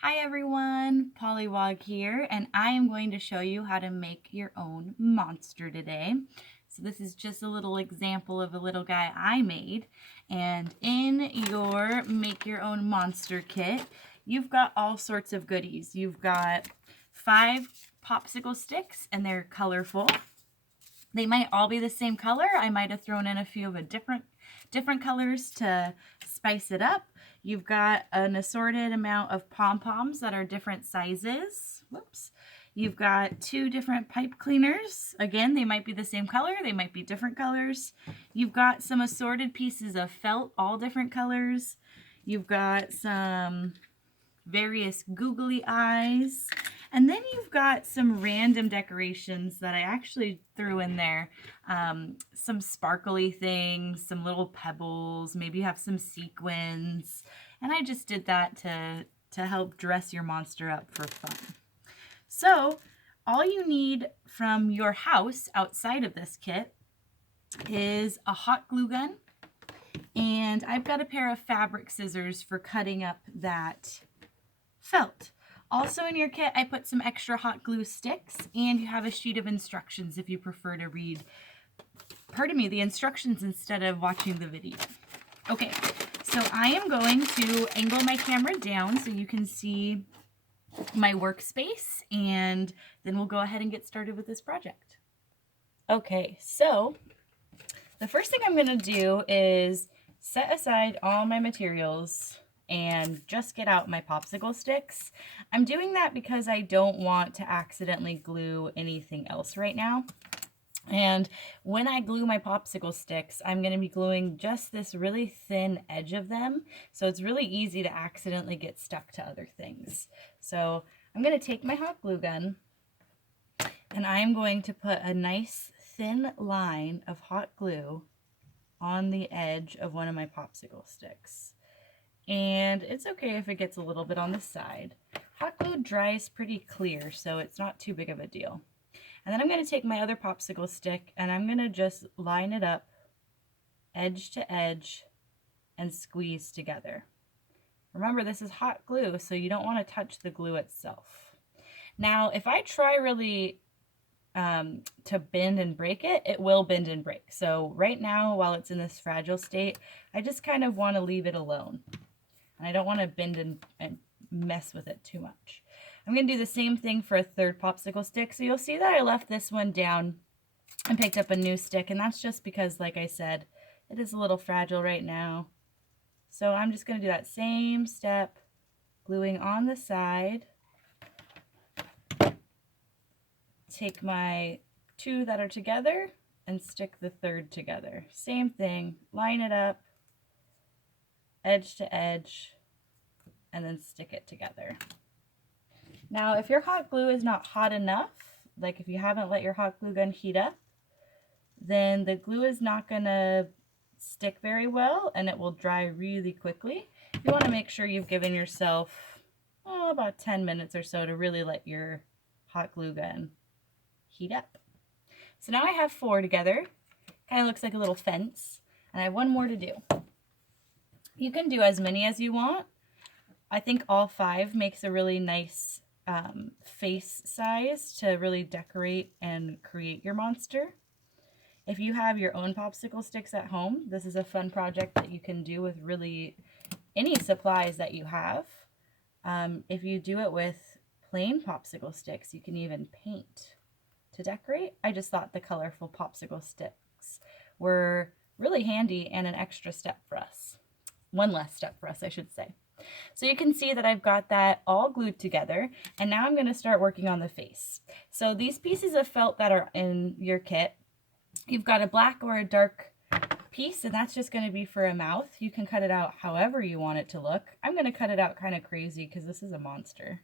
Hi everyone, Pollywog here, and I am going to show you how to make your own monster today. So this is just a little example of a little guy I made, and in your make your own monster kit, you've got all sorts of goodies. You've got 5 popsicle sticks and they're colorful. They might all be the same color. I might have thrown in a few of a different colors to spice it up. You've got an assorted amount of pom-poms that are different sizes. Whoops. You've got 2 different pipe cleaners. Again, they might be the same color, they might be different colors. You've got some assorted pieces of felt, all different colors. You've got some various googly eyes. And then you've got some random decorations that I actually threw in there. Some sparkly things, some little pebbles, maybe you have some sequins. And I just did that to help dress your monster up for fun. So all you need from your house outside of this kit is a hot glue gun. And I've got a pair of fabric scissors for cutting up that felt. Also in your kit, I put some extra hot glue sticks, and you have a sheet of instructions if you prefer to read, the instructions instead of watching the video. Okay, so I am going to angle my camera down so you can see my workspace, and then we'll go ahead and get started with this project. Okay, so the first thing I'm going to do is set aside all my materials and just get out my popsicle sticks. I'm doing that because I don't want to accidentally glue anything else right now. And when I glue my popsicle sticks, I'm going to be gluing just this really thin edge of them. So it's really easy to accidentally get stuck to other things. So I'm going to take my hot glue gun and I'm going to put a nice thin line of hot glue on the edge of one of my popsicle sticks. And it's okay if it gets a little bit on the side. Hot glue dries pretty clear, so it's not too big of a deal. And then I'm going to take my other popsicle stick and I'm going to just line it up edge to edge and squeeze together. Remember, this is hot glue, so you don't want to touch the glue itself. Now, if I try really to bend and break it, it will bend and break. So right now, while it's in this fragile state, I just kind of want to leave it alone. And I don't want to bend and mess with it too much. I'm going to do the same thing for a third popsicle stick. So you'll see that I left this one down and picked up a new stick. And that's just because, like I said, it is a little fragile right now. So I'm just going to do that same step, gluing on the side. Take my 2 that are together and stick the third together. Same thing, line it up, edge to edge, and then stick it together. Now, if your hot glue is not hot enough, like if you haven't let your hot glue gun heat up, then the glue is not going to stick very well and it will dry really quickly. You want to make sure you've given yourself about 10 minutes or so to really let your hot glue gun heat up. So now I have 4 together. Kind of looks like a little fence, and I have 1 more to do. You can do as many as you want. I think all 5 makes a really nice face size to really decorate and create your monster. If you have your own popsicle sticks at home, this is a fun project that you can do with really any supplies that you have. If you do it with plain popsicle sticks, you can even paint to decorate. I just thought the colorful popsicle sticks were really handy and an extra step for us. One less step for us, I should say. So you can see that I've got that all glued together, and now I'm going to start working on the face. So these pieces of felt that are in your kit, you've got a black or a dark piece, and that's just going to be for a mouth. You can cut it out however you want it to look. I'm going to cut it out kind of crazy because this is a monster.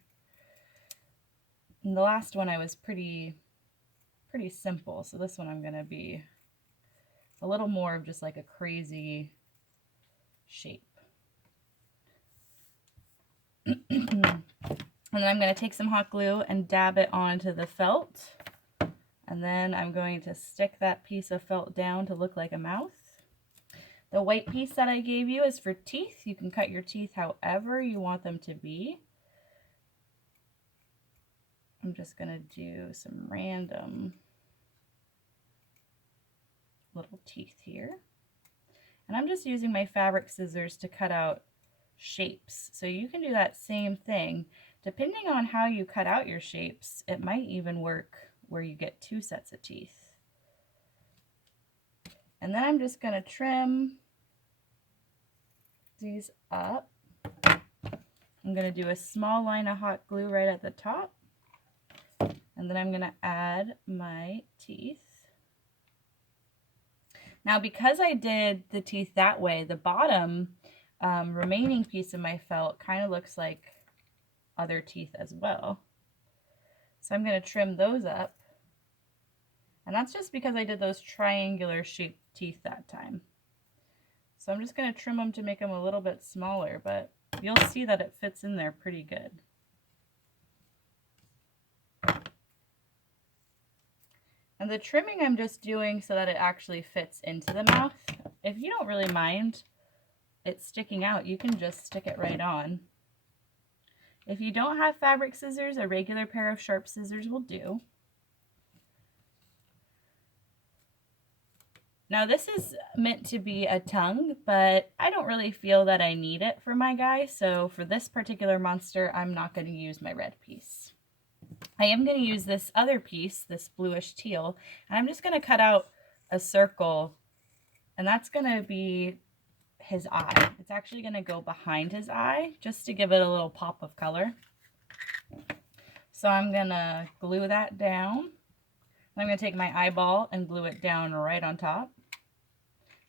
And the last one I was pretty simple, so this one I'm going to be a little more of just like a crazy shape. And then I'm going to take some hot glue and dab it onto the felt. And then I'm going to stick that piece of felt down to look like a mouth. The white piece that I gave you is for teeth. You can cut your teeth however you want them to be. I'm just going to do some random little teeth here. And I'm just using my fabric scissors to cut out shapes. So you can do that same thing. Depending on how you cut out your shapes, it might even work where you get 2 sets of teeth. And then I'm just going to trim these up. I'm going to do a small line of hot glue right at the top. And then I'm going to add my teeth. Now, because I did the teeth that way, the bottom remaining piece of my felt kind of looks like other teeth as well. So I'm going to trim those up. And that's just because I did those triangular shaped teeth that time. So I'm just going to trim them to make them a little bit smaller, but you'll see that it fits in there pretty good. And the trimming I'm just doing so that it actually fits into the mouth. If you don't really mind it sticking out, you can just stick it right on. If you don't have fabric scissors, a regular pair of sharp scissors will do. Now this is meant to be a tongue, but I don't really feel that I need it for my guy, so for this particular monster, I'm not going to use my red piece. I am going to use this other piece, this bluish teal, and I'm just going to cut out a circle, and that's going to be his eye. It's actually going to go behind his eye, just to give it a little pop of color. So I'm going to glue that down. I'm going to take my eyeball and glue it down right on top.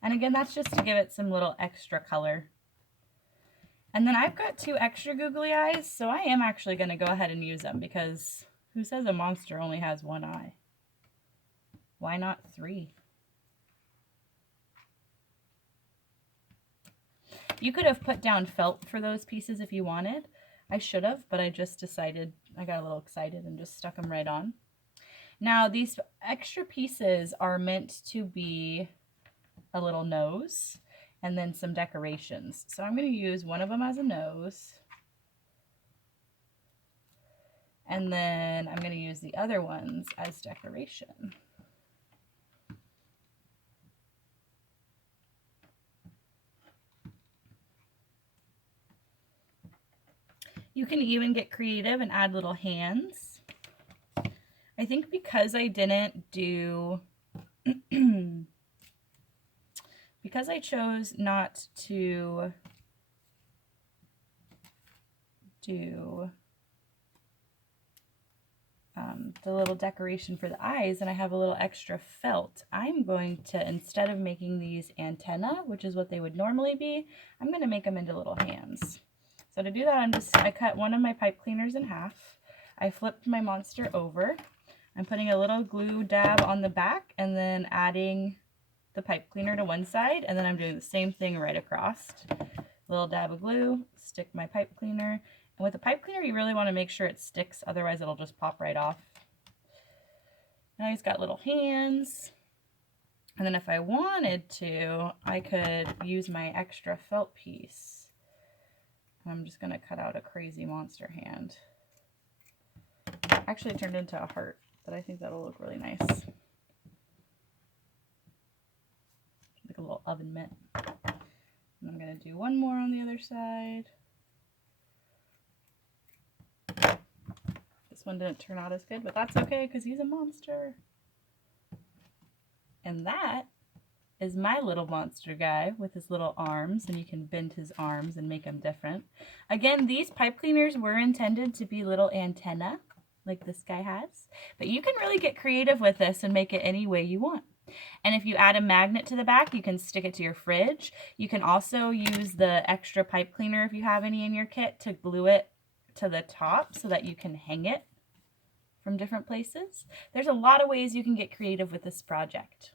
And again, that's just to give it some little extra color. And then I've got 2 extra googly eyes, so I am actually going to go ahead and use them because who says a monster only has 1 eye? Why not 3? You could have put down felt for those pieces if you wanted. I should have, but I just decided, I got a little excited and just stuck them right on. Now these extra pieces are meant to be a little nose and then some decorations. So I'm going to use one of them as a nose. And then I'm going to use the other ones as decoration. You can even get creative and add little hands. I think because I didn't do, because I chose not to do the little decoration for the eyes, and I have a little extra felt, I'm going to, instead of making these antenna, which is what they would normally be, I'm going to make them into little hands. So to do that, I cut one of my pipe cleaners in half. I flipped my monster over. I'm putting a little glue dab on the back and then adding the pipe cleaner to one side, and then I'm doing the same thing right across. Little dab of glue, stick my pipe cleaner. And with the pipe cleaner, you really want to make sure it sticks, otherwise it'll just pop right off. Now he's got little hands. And then if I wanted to, I could use my extra felt piece. I'm just going to cut out a crazy monster hand. Actually, it turned into a heart, but I think that'll look really nice. Like a little oven mitt. And I'm going to do one more on the other side. This one didn't turn out as good, but that's okay because he's a monster. And that is my little monster guy with his little arms, and you can bend his arms and make them different. Again, these pipe cleaners were intended to be little antenna, like this guy has, but you can really get creative with this and make it any way you want. And if you add a magnet to the back, you can stick it to your fridge. You can also use the extra pipe cleaner, if you have any in your kit, to glue it to the top so that you can hang it from different places. There's a lot of ways you can get creative with this project.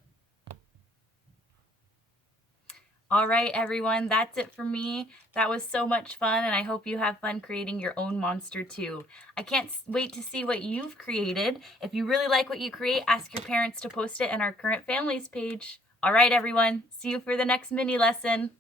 All right, everyone, that's it for me. That was so much fun, and I hope you have fun creating your own monster too. I can't wait to see what you've created. If you really like what you create, ask your parents to post it in our current families page. All right, everyone, see you for the next mini lesson.